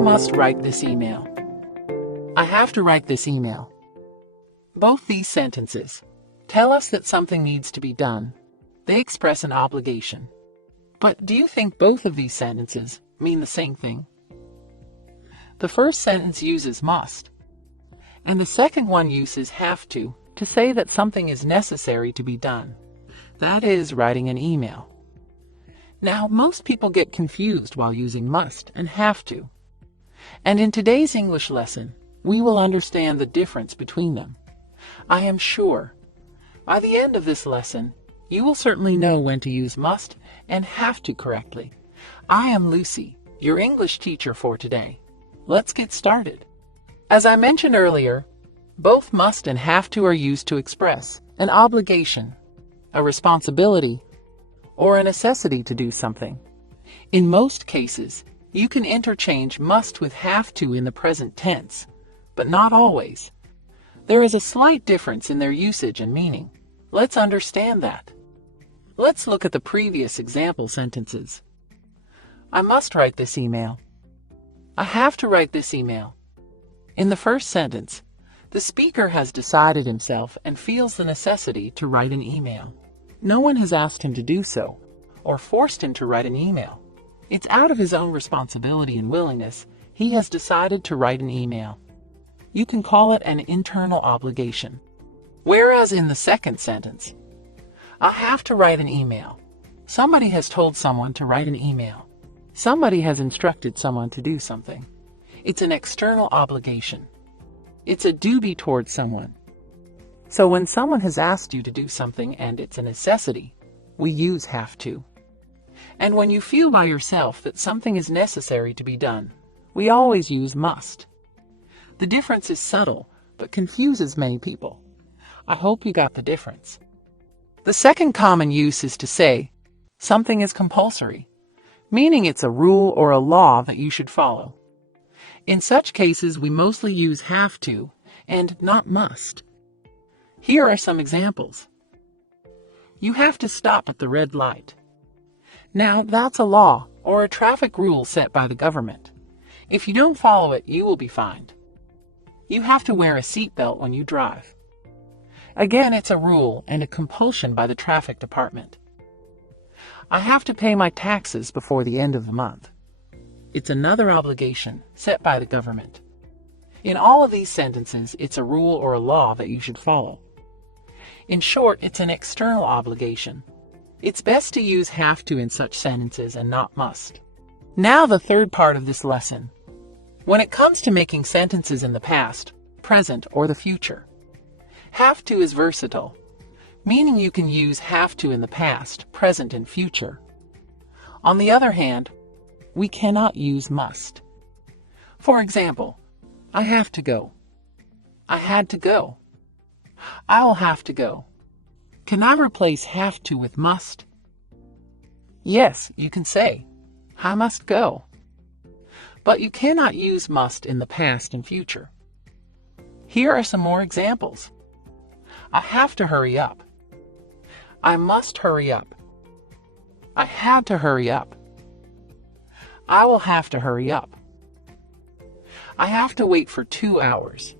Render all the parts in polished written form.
must write this email. I have to write this email. Both these sentences tell us that something needs to be done. They express an obligation. But do you think both of these sentences mean the same thing? The first sentence uses must, and the second one uses have to say that something is necessary to be done. That is, writing an email. Now, most people get confused while using must and have to. And in today's English lesson, we will understand the difference between them. I am sure by the end of this lesson, you will certainly know when to use must and have to correctly. I am Lucy, your English teacher for today. Let's get started. As I mentioned earlier, both must and have to are used to express an obligation, a responsibility, or a necessity to do something. In most cases, you can interchange must with have to in the present tense, but not always. There is a slight difference in their usage and meaning. Let's understand that. Let's look at the previous example sentences. I must write this email. I have to write this email. In the first sentence, the speaker has decided himself and feels the necessity to write an email. No one has asked him to do so, or forced him to write an email. It's out of his own responsibility and willingness. He has decided to write an email. You can call it an internal obligation. Whereas in the second sentence, I have to write an email. Somebody has told someone to write an email. Somebody has instructed someone to do something. It's an external obligation. It's a duty towards someone. So when someone has asked you to do something and it's a necessity, we use have to. And when you feel by yourself that something is necessary to be done, we always use must. The difference is subtle, but confuses many people. I hope you got the difference. The second common use is to say, something is compulsory, meaning it's a rule or a law that you should follow. In such cases, we mostly use have to and not must. Here are some examples. You have to stop at the red light. Now, that's a law or a traffic rule set by the government. If you don't follow it, you will be fined. You have to wear a seatbelt when you drive. Again, it's a rule and a compulsion by the traffic department. I have to pay my taxes before the end of the month. It's another obligation set by the government. In all of these sentences, it's a rule or a law that you should follow. In short, it's an external obligation. It's best to use have to in such sentences and not must. Now the third part of this lesson. When it comes to making sentences in the past, present, or the future, have to is versatile, meaning you can use have to in the past, present, and future. On the other hand, we cannot use must. For example, I have to go. I had to go. I'll have to go. Can I replace have to with must? Yes, you can say, I must go. But you cannot use must in the past and future. Here are some more examples. I have to hurry up. I must hurry up. I had to hurry up. I will have to hurry up. I have to wait for 2 hours.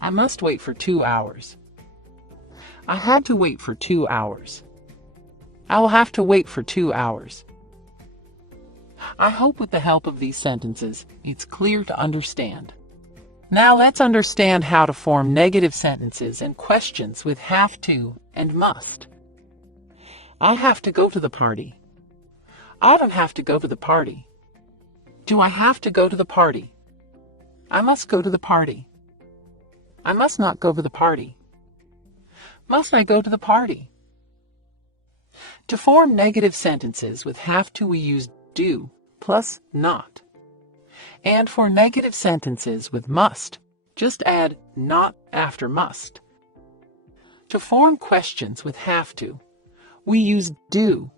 I must wait for 2 hours. I had to wait for 2 hours. I will have to wait for 2 hours. I hope with the help of these sentences, it's clear to understand. Now let's understand how to form negative sentences and questions with have to and must. I have to go to the party. I don't have to go to the party. Do I have to go to the party? I must go to the party. I must not go to the party. Must I go to the party? To form negative sentences with have to, we use do plus not. And for negative sentences with must, just add not after must. To form questions with have to, we use do.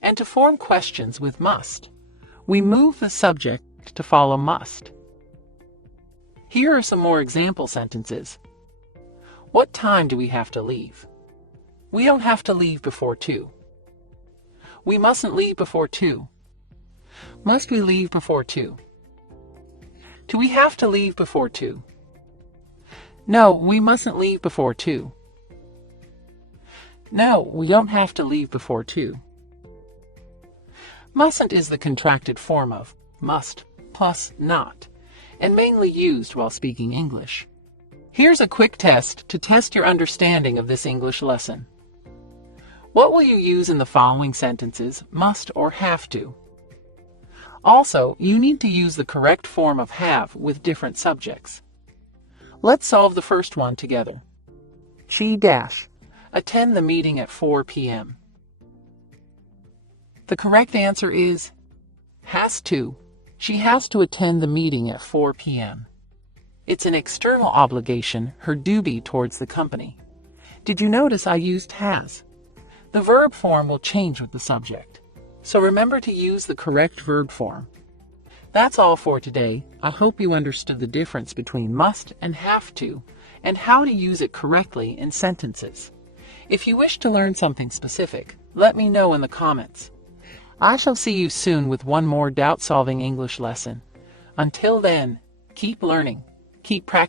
And to form questions with must, we move the subject to follow must. Here are some more example sentences. What time do we have to leave? We don't have to leave before 2. We mustn't leave before 2. Must we leave before 2? Do we have to leave before 2? No, we mustn't leave before 2. No, we don't have to leave before 2. Mustn't is the contracted form of must plus not, and mainly used while speaking English. Here's a quick test to test your understanding of this English lesson. What will you use in the following sentences, must or have to? Also, you need to use the correct form of have with different subjects. Let's solve the first one together. She dash attend the meeting at 4 p.m. The correct answer is has to. She has to attend the meeting at 4 p.m. It's an external obligation, her duty towards the company. Did you notice I used has? The verb form will change with the subject, so remember to use the correct verb form. That's all for today. I hope you understood the difference between must and have to, and how to use it correctly in sentences. If you wish to learn something specific, let me know in the comments. I shall see you soon with one more doubt-solving English lesson. Until then, keep learning, keep practicing.